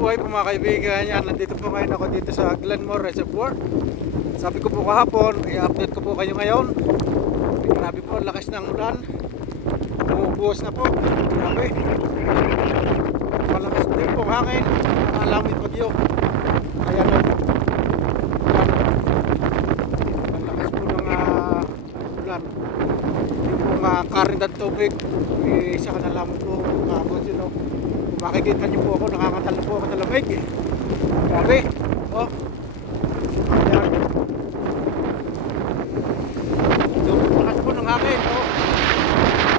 buhay po mga kaibigan. Yan, nandito po ngayon ako dito sa Glenmore Reservoir. Sabi ko po kahapon, i-update ko po kayo ngayon. Grabe po, lakas ng ulan. Bumubuhos na po. Grabe. Malakas din po hangin. Nakalamit bagyo. Ayan o. Malakas po ng ulan. Yung po current at tubig. Isa ka na lamang po. Kapos yun o. Makikita niyo po ako, nakakatalo po ako sa lamig. Grabe. Oh. Ayan. So, lakas po ng hangin. Oh.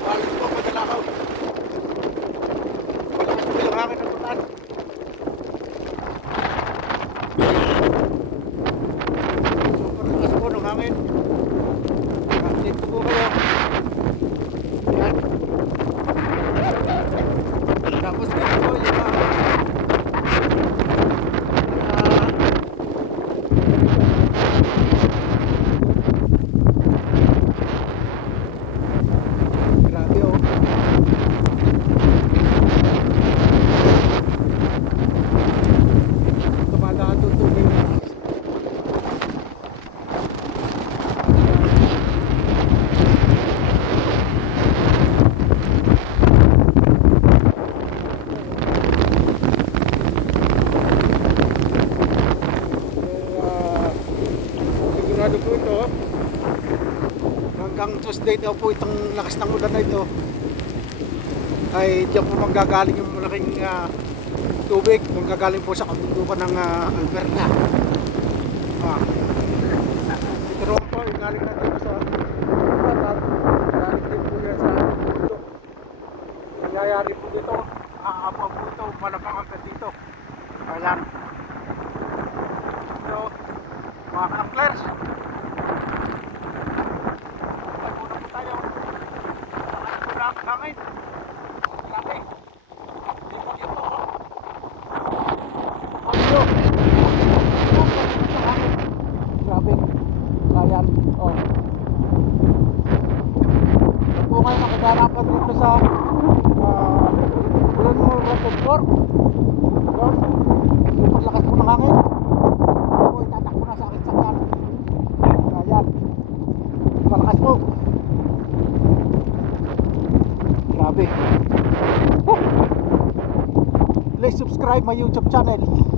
Balas po madalakaw. Malakas po yung hangin ng ulan. Super lakas po ng hangin. Update ko po kayo. Ayan. Tapos dito po yung grabe oh. Tumadaan doon tubig. Sigurado po ito hanggang Tuesday daw po itong lakas ng ulan na ito ay diyan po manggagaling yung malaking tubig, manggagaling po sa kabundukan ng Alberta. Ito rin po yung galing natin sa galing din po yan sa bundok. Nangyayari po dito, aapaw po ito, malapang hanggang dito. Ayan. So, mga anglers, muna po tayo. Ano po na ang hangin? Grabe. Di ba ito? Bagyo. Grabe. Ayan. Oh. Ito po ngayon nakagarapan dito sa Glenmore Reservoir. Super lakas po ng hangin. Tatakbo na sa akin sakyan. Ayan. Malakas po. Grabe. Please subscribe my YouTube channel.